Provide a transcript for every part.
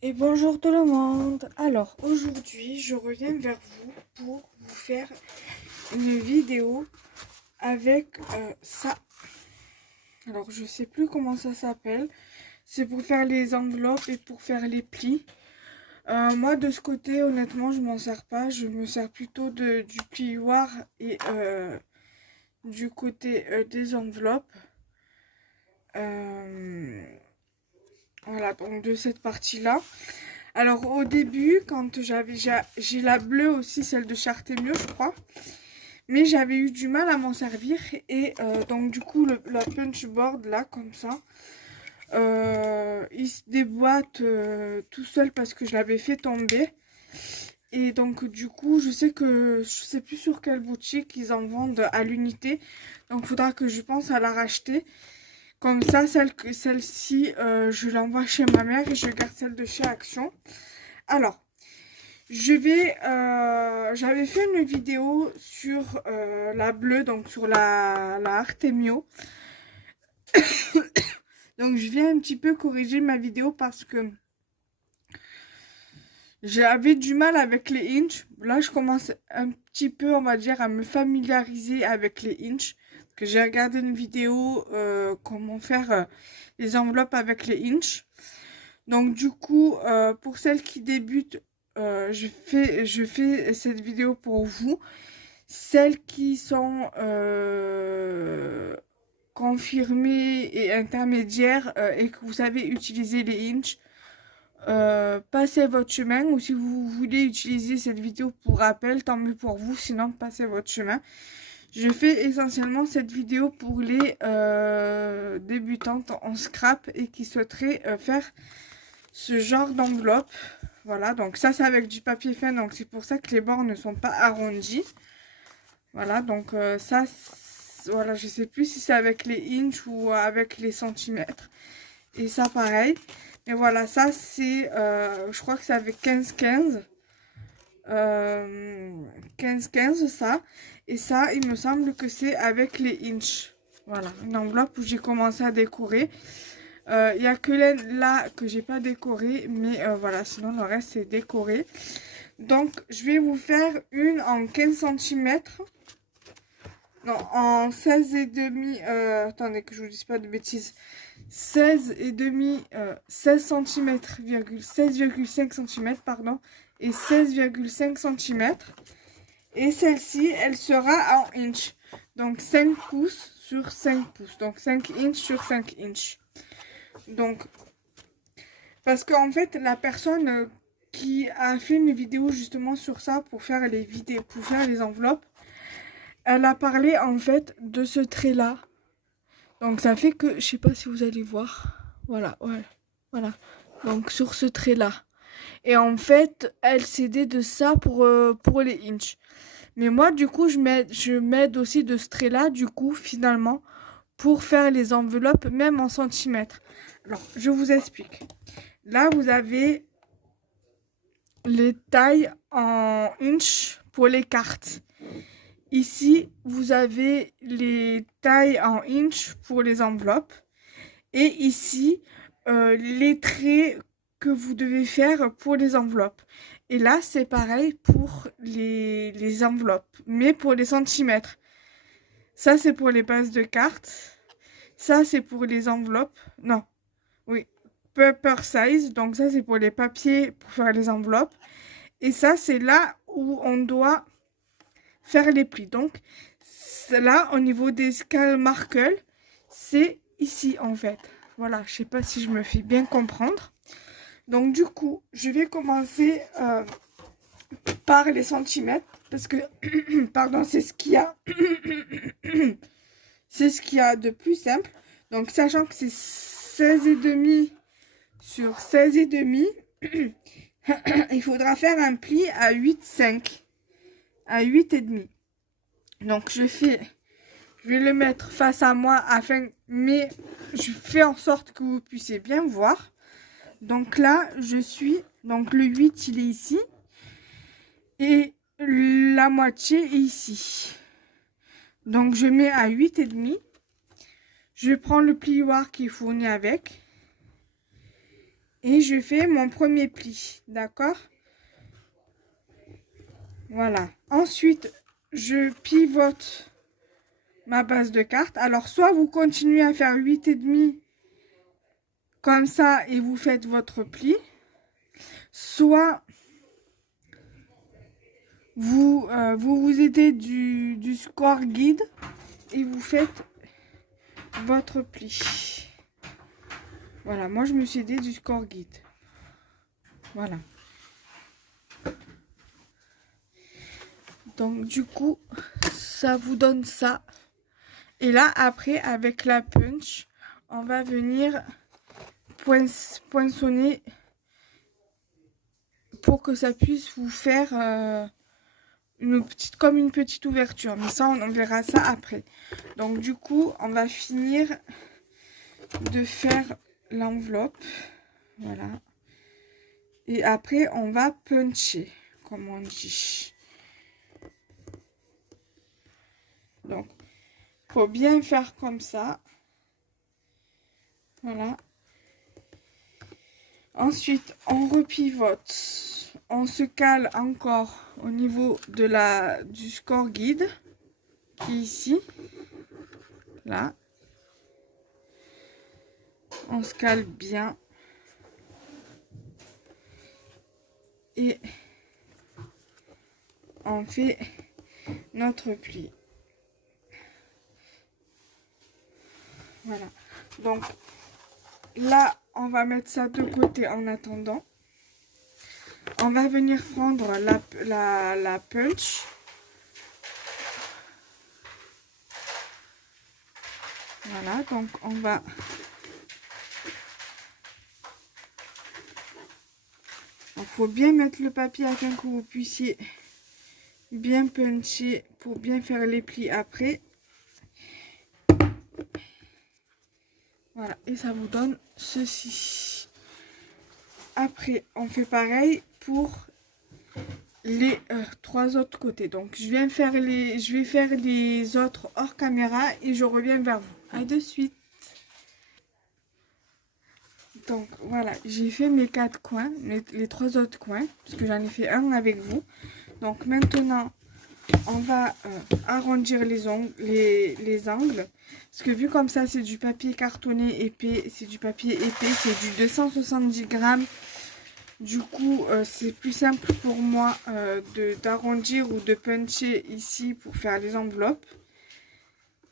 Et bonjour tout le monde. Alors aujourd'hui je reviens vers vous pour vous faire une vidéo avec ça. Alors je sais plus comment ça s'appelle. C'est pour faire les enveloppes et pour faire les plis. Moi de ce côté honnêtement je m'en sers pas. Je me sers plutôt du plioir et du côté des enveloppes. Voilà, donc de cette partie-là. Alors au début, quand j'ai la bleue aussi, celle de Chartemio, je crois. Mais j'avais eu du mal à m'en servir. Et donc du coup, la punch board là, comme ça, il se déboîte tout seul parce que je l'avais fait tomber. Et donc du coup, je sais que je sais plus sur quelle boutique ils en vendent à l'unité. Donc il faudra que je pense à la racheter. Comme ça, celle-ci, je l'envoie chez ma mère et je garde celle de chez Action. Alors, j'avais fait une vidéo sur la bleue, donc sur la Artemio. Donc, je viens un petit peu corriger ma vidéo parce que j'avais du mal avec les inches. Là, je commence un petit peu, on va dire, à me familiariser avec les inches. Que j'ai regardé une vidéo comment faire les enveloppes avec les inches. Donc du coup, pour celles qui débutent, je fais cette vidéo pour vous. Celles qui sont confirmées et intermédiaires et que vous savez utiliser les inches, passez votre chemin. Ou si vous voulez utiliser cette vidéo pour rappel, tant mieux pour vous, sinon passez votre chemin. Je fais essentiellement cette vidéo pour les débutantes en scrap et qui souhaiteraient faire ce genre d'enveloppe. Voilà, donc ça c'est avec du papier fin, donc c'est pour ça que les bords ne sont pas arrondis. Voilà, donc ça, voilà, je sais plus si c'est avec les inches ou avec les centimètres. Et ça pareil. Mais voilà, ça c'est, je crois que c'est avec 15-15. 15-15 ça. Et ça, il me semble que c'est avec les inches. Voilà, une enveloppe où j'ai commencé à décorer. Il n'y a que là que j'ai pas décoré, mais voilà, sinon le reste c'est décoré. Donc je vais vous faire une en 15 cm. Non, en 16 et demi. Attendez que je vous dise pas de bêtises. 16 et demi, 16 cm, 16,5 cm, pardon, et 16,5 cm. Et celle-ci, elle sera en inch. Donc 5 pouces sur 5 pouces. Donc 5 inches sur 5 inches. Donc, parce qu'en fait, la personne qui a fait une vidéo justement sur ça pour faire les vidéos, pour faire les enveloppes, elle a parlé en fait de ce trait-là. Donc ça fait que, je sais pas si vous allez voir. Voilà, ouais, voilà. Donc sur ce trait-là. Et en fait, elle s'aidait de ça pour les inches. Mais moi, du coup, je m'aide aussi de ce trait-là, du coup, finalement, pour faire les enveloppes, même en centimètres. Alors, je vous explique. Là, vous avez les tailles en inch pour les cartes. Ici, vous avez les tailles en inch pour les enveloppes. Et ici, les traits que vous devez faire pour les enveloppes. Et là, c'est pareil pour les enveloppes, mais pour les centimètres. Ça, c'est pour les bases de cartes. Ça, c'est pour les enveloppes. Non, oui, paper size. Donc ça, c'est pour les papiers pour faire les enveloppes. Et ça, c'est là où on doit faire les plis. Donc là, au niveau des scale markers, c'est ici en fait. Voilà, je sais pas si je me fais bien comprendre. Donc du coup, je vais commencer par les centimètres parce que, pardon, c'est ce qu'il y a, c'est ce qu'il y a de plus simple. Donc sachant que c'est 16,5 sur 16,5, il faudra faire un pli à 8,5, à 8,5. Donc je vais le mettre face à moi mais je fais en sorte que vous puissiez bien voir. Donc là, donc le 8 il est ici et la moitié est ici. Donc je mets à 8,5. Je prends le plioir qui est fourni avec Et je fais mon premier pli, d'accord? Voilà. Ensuite, je pivote ma base de carte. Alors, soit vous continuez à faire 8,5 comme ça et vous faites votre pli, soit vous aidez du score guide et vous faites votre pli. Voilà, moi je me suis aidé du score guide. Voilà. Donc du coup, ça vous donne ça. Et là, après, avec la punch, on va venir poinçonner pour que ça puisse vous faire comme une petite ouverture. Mais ça, on verra ça après. Donc du coup, on va finir de faire l'enveloppe. Voilà. Et après, on va puncher, comme on dit. Donc, faut bien faire comme ça. Voilà. Ensuite, on repivote. On se cale encore au niveau de du score guide, qui est ici. Là. On se cale bien. Et on fait notre pli. Voilà. Donc, là, on va mettre ça de côté en attendant. On va venir prendre la punch. Voilà, donc on va... Il faut bien mettre le papier afin que vous puissiez bien puncher pour bien faire les plis après. Voilà, et ça vous donne ceci. Après, on fait pareil pour les 3 autres côtés. Donc, je vais faire les autres hors caméra et je reviens vers vous. À de suite. Donc, voilà, j'ai fait mes 4 coins, les 3 autres coins, parce que j'en ai fait un avec vous. Donc, maintenant, on va arrondir les angles. Parce que vu comme ça, c'est du papier cartonné épais. C'est du papier épais, c'est du 270 grammes. Du coup, c'est plus simple pour moi d'arrondir ou de puncher ici pour faire les enveloppes.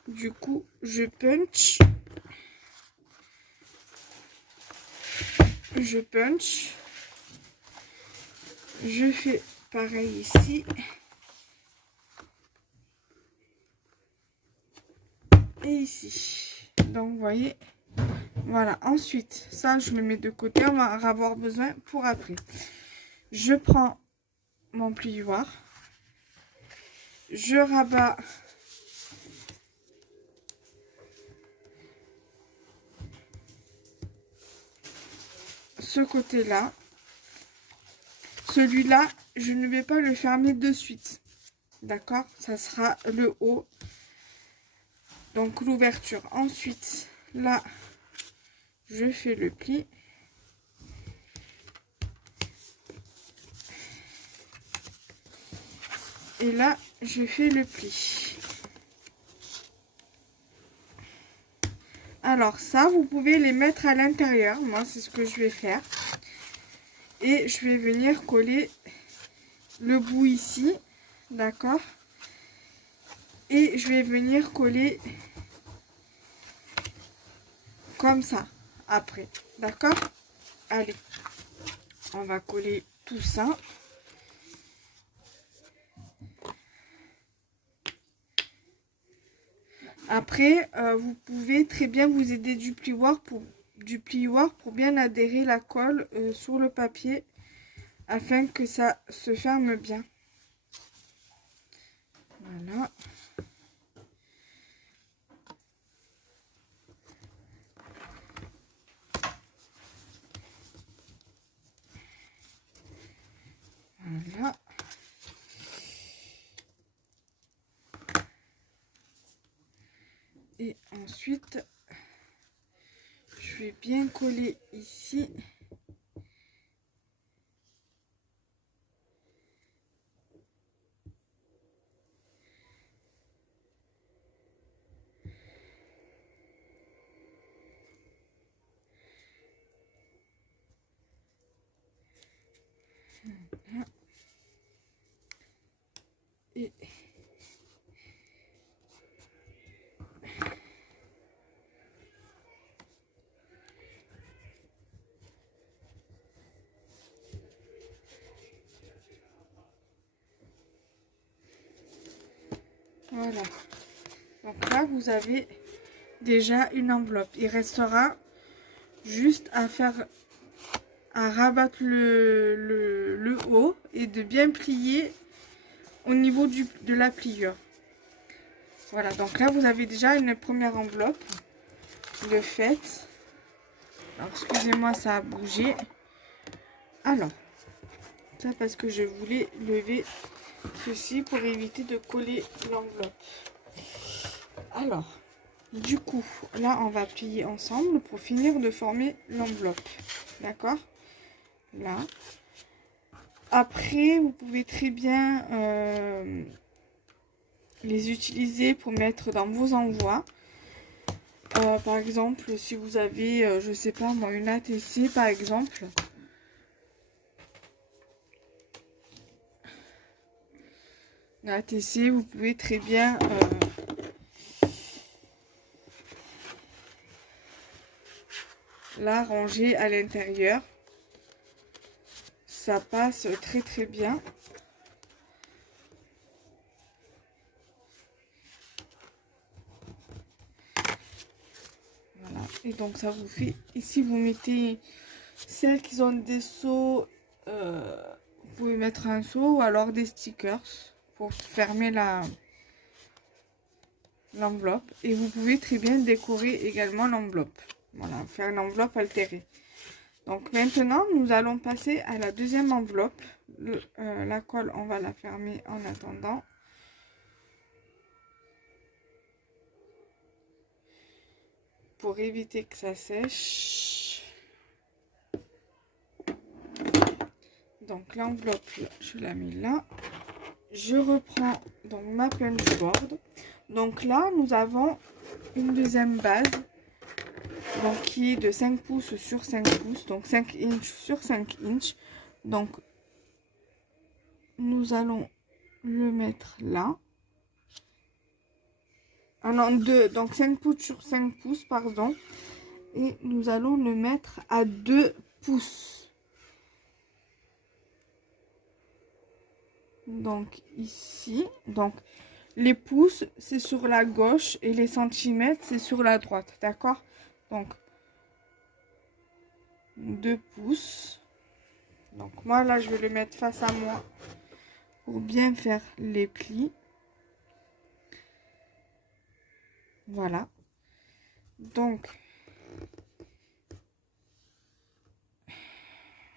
Du coup, je punch. Je punch. Je fais pareil ici. Et ici. Donc, vous voyez. Voilà. Ensuite, ça, je le mets de côté. On va en avoir besoin pour après. Je prends mon plioir. Je rabats ce côté-là. Celui-là, je ne vais pas le fermer de suite. D'accord? Ça sera le haut. Donc, l'ouverture. Ensuite, là, je fais le pli. Et là, je fais le pli. Alors, ça, vous pouvez les mettre à l'intérieur. Moi, c'est ce que je vais faire. Et je vais venir coller le bout ici. D'accord? Et je vais venir coller comme ça après. D'accord? Allez, on va coller tout ça. Après, vous pouvez très bien vous aider du plioir pour bien adhérer la colle sur le papier afin que ça se ferme bien. Voilà. Voilà. Et ensuite, je vais bien coller ici. Et voilà. Donc là, vous avez déjà une enveloppe. Il restera juste à faire, à rabattre le haut et de bien plier au niveau de la pliure. Voilà, donc là, vous avez déjà une première enveloppe de fait. Alors, excusez-moi, ça a bougé. Alors, ça parce que je voulais lever ceci pour éviter de coller l'enveloppe. Alors, du coup, là, on va plier ensemble pour finir de former l'enveloppe. D'accord? Là. Après, vous pouvez très bien les utiliser pour mettre dans vos envois. Par exemple, si vous avez, je sais pas moi, une ATC par exemple. Une ATC, vous pouvez très bien la ranger à l'intérieur. Ça passe très très bien. Voilà. Et donc ça vous fait, ici vous mettez celles qui ont des seaux, vous pouvez mettre un seau ou alors des stickers pour fermer l'enveloppe. Et vous pouvez très bien décorer également l'enveloppe. Voilà, faire une enveloppe altérée. Donc maintenant, nous allons passer à la deuxième enveloppe. La colle, on va la fermer en attendant. Pour éviter que ça sèche. Donc l'enveloppe, je la mets là. Je reprends donc ma punchboard. Donc là, nous avons une deuxième base. Donc qui est de 5 pouces sur 5 pouces. Donc 5 inches sur 5 inches. Donc nous allons le mettre là. Ah non, donc 5 pouces sur 5 pouces, pardon. Et nous allons le mettre à 2 pouces. Donc ici, donc les pouces c'est sur la gauche et les centimètres c'est sur la droite, d'accord? Donc 2 pouces. Donc moi là je vais le mettre face à moi pour bien faire les plis. Voilà. Donc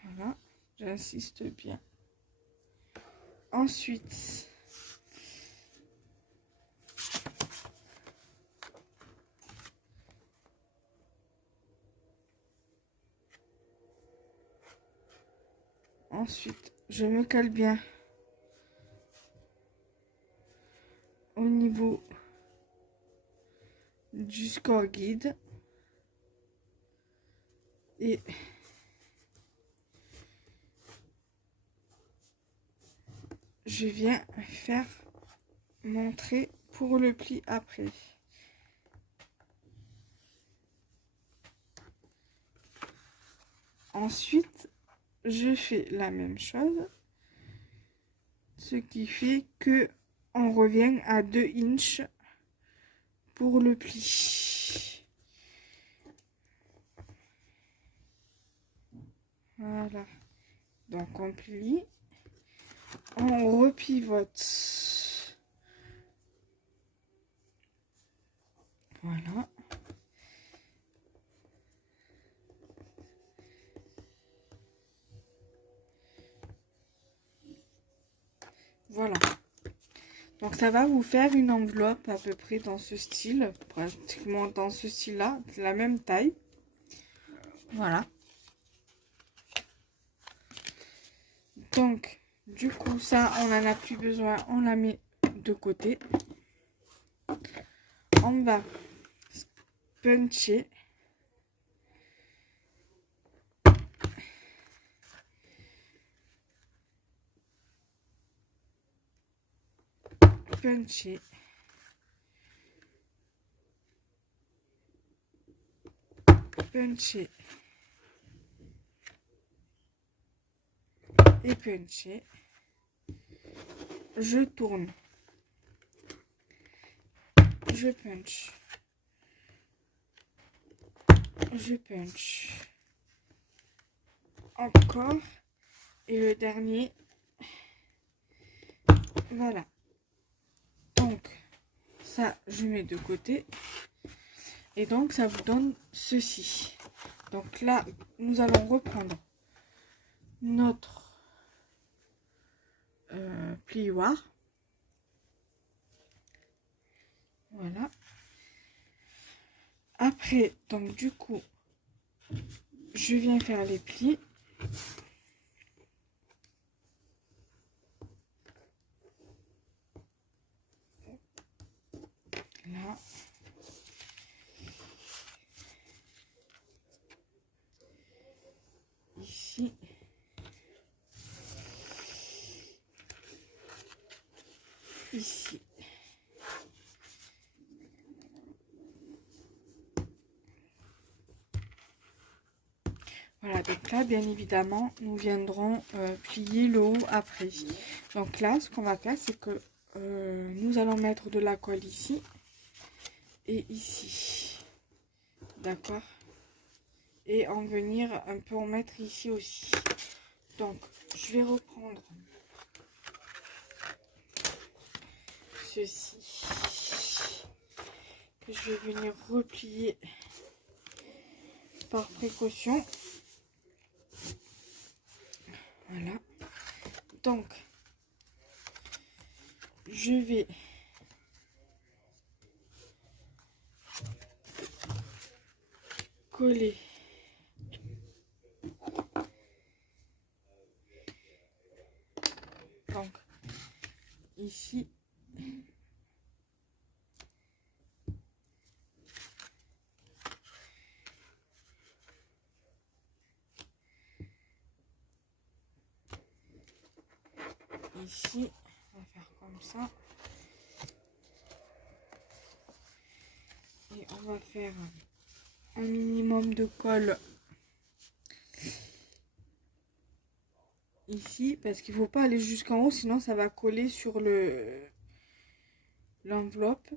voilà, j'insiste bien. Ensuite, je me cale bien au niveau du score guide et je viens faire mon trait pour le pli après. Ensuite, je fais la même chose, ce qui fait que on revient à 2 inches pour le pli. Voilà. Donc on plie, on repivote. Voilà. Voilà. Donc ça va vous faire une enveloppe à peu près dans ce style, pratiquement dans ce style-là, de la même taille. Voilà. Donc, du coup, ça, on n'en a plus besoin, on la met de côté. On va puncher. puncher, puncher et puncher. Je tourne, je punch, je punch, encore, et le dernier, voilà. Donc ça je mets de côté, et donc ça vous donne ceci. Donc là nous allons reprendre notre plioir, voilà. Après, donc du coup je viens faire les plis, là, ici, ici. Voilà, donc là, bien évidemment, nous viendrons plier le haut après. Donc là, ce qu'on va faire, c'est que nous allons mettre de la colle ici et ici. D'accord? Et en venir un peu en mettre ici aussi. Donc, je vais reprendre ceci, que je vais venir replier par précaution. Voilà. Donc, je vais coller donc ici. Ici, on va faire comme ça. Et on va faire un minimum de colle ici, parce qu'il ne faut pas aller jusqu'en haut, sinon ça va coller sur l'enveloppe.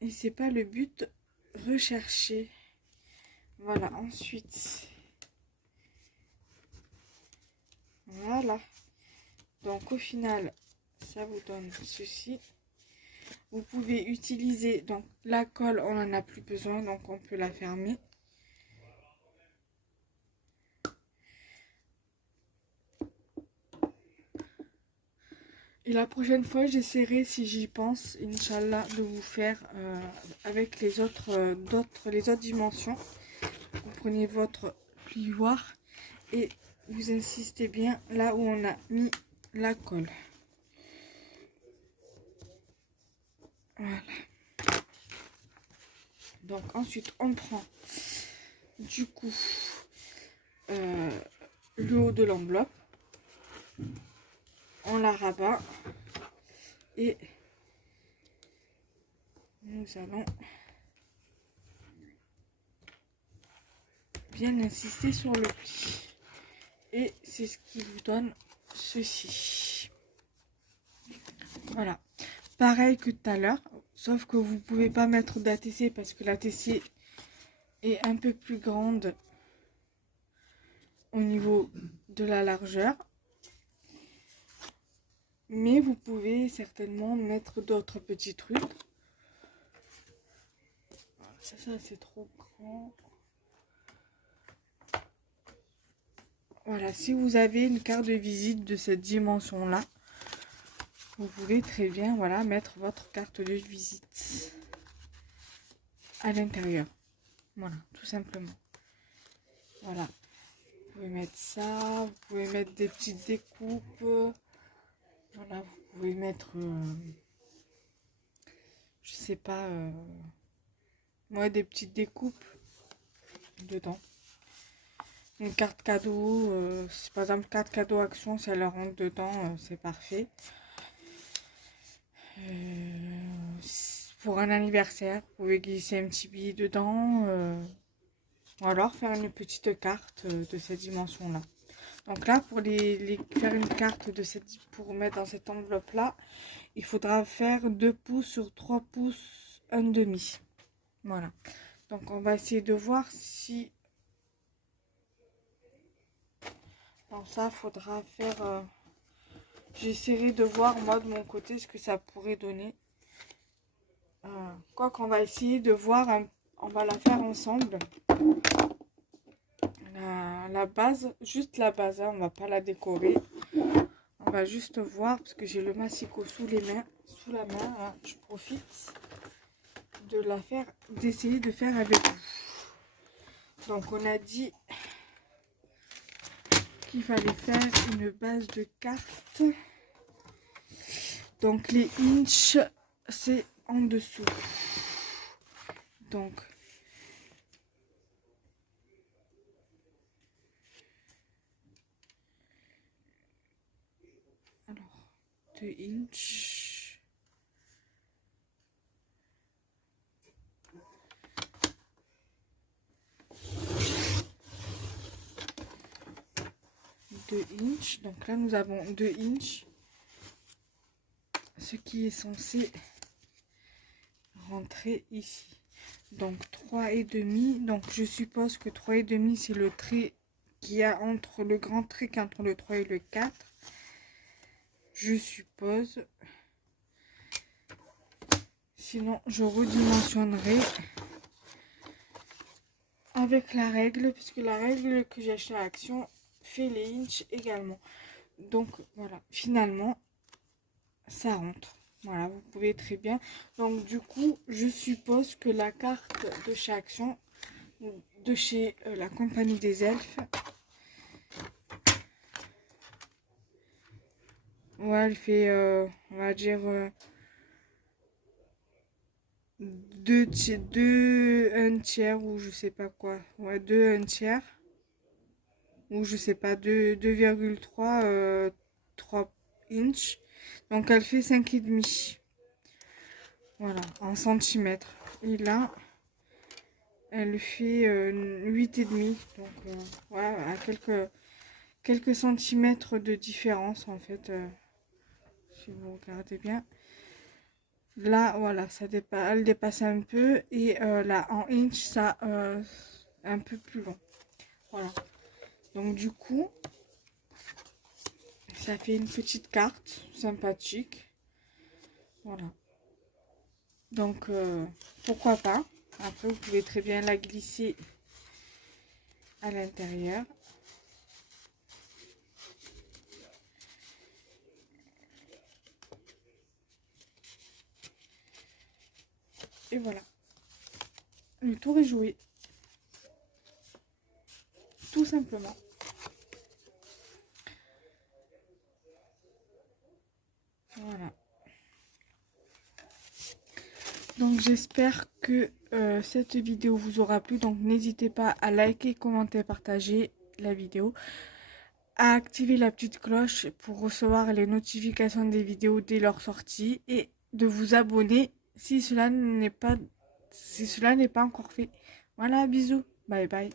Et c'est pas le but recherché. Voilà, ensuite. Voilà. Donc au final, ça vous donne ceci. Vous pouvez utiliser, donc la colle, on n'en a plus besoin, donc on peut la fermer. Et la prochaine fois, j'essaierai, si j'y pense, Inch'Allah, de vous faire avec les autres dimensions. Vous prenez votre plioir et vous insistez bien là où on a mis la colle. Voilà. Donc ensuite, on prend du coup le haut de l'enveloppe. On la rabat et nous allons bien insister sur le pli. Et c'est ce qui vous donne ceci. Voilà. Pareil que tout à l'heure, sauf que vous ne pouvez pas mettre d'ATC parce que l'ATC est un peu plus grande au niveau de la largeur. Mais vous pouvez certainement mettre d'autres petits trucs. Ça c'est trop grand. Voilà, si vous avez une carte de visite de cette dimension-là, vous pouvez très bien, voilà, mettre votre carte de visite à l'intérieur. Voilà, tout simplement. Voilà. Vous pouvez mettre ça, vous pouvez mettre des petites découpes. Voilà, vous pouvez mettre, je sais pas, moi des petites découpes dedans. Une carte cadeau, par exemple carte cadeau action, si elle rentre dedans, c'est parfait. Pour un anniversaire, vous pouvez glisser un petit billet dedans. Ou alors faire une petite carte de cette dimension-là. Donc là, pour faire une carte pour mettre dans cette enveloppe-là, il faudra faire 2 pouces sur 3 pouces, 1,5. Voilà. Donc on va essayer de voir si... Dans ça, faudra faire... J'essaierai de voir moi de mon côté ce que ça pourrait donner. Quoi qu'on va essayer de voir, on va la faire ensemble. La base, juste la base, hein, on va pas la décorer. On va juste voir parce que j'ai le massicot sous la main. Hein, je profite de la faire, d'essayer de faire avec vous. Donc on a dit qu'il fallait faire une base de carte. Donc les inches, c'est en dessous. Donc alors 2 inches. Donc là nous avons 2 inches, ce qui est censé rentrer ici. Donc 3,5. Donc je suppose que 3,5 c'est le trait qu'il y a entre le grand trait qui est entre le 3 et le 4. Je suppose. Sinon je redimensionnerai avec la règle, puisque la règle que j'ai achetée à Action fait les inches également. Donc voilà, finalement ça rentre. Voilà, vous pouvez très bien. Donc du coup, je suppose que la carte de chez Action, de chez la compagnie des elfes, ouais, elle fait, on va dire, 2 un tiers ou je sais pas quoi. Ouais, 2 un tiers. Ou je sais pas, 2,3 3 inches. Donc elle fait 5,5. Voilà, en centimètres. Et là, elle fait 8,5. Donc voilà, à quelques centimètres de différence en fait. Si vous regardez bien. Là, voilà, elle dépasse un peu. Et là, en inch, ça un peu plus long. Voilà. Donc du coup, ça fait une petite carte sympathique. Voilà. Donc, pourquoi pas. Après, vous pouvez très bien la glisser à l'intérieur. Et voilà. Le tour est joué. Tout simplement. Voilà. Donc j'espère que cette vidéo vous aura plu. Donc n'hésitez pas à liker, commenter, partager la vidéo. À activer la petite cloche pour recevoir les notifications des vidéos dès leur sortie. Et de vous abonner si cela n'est pas encore fait. Voilà, bisous. Bye bye.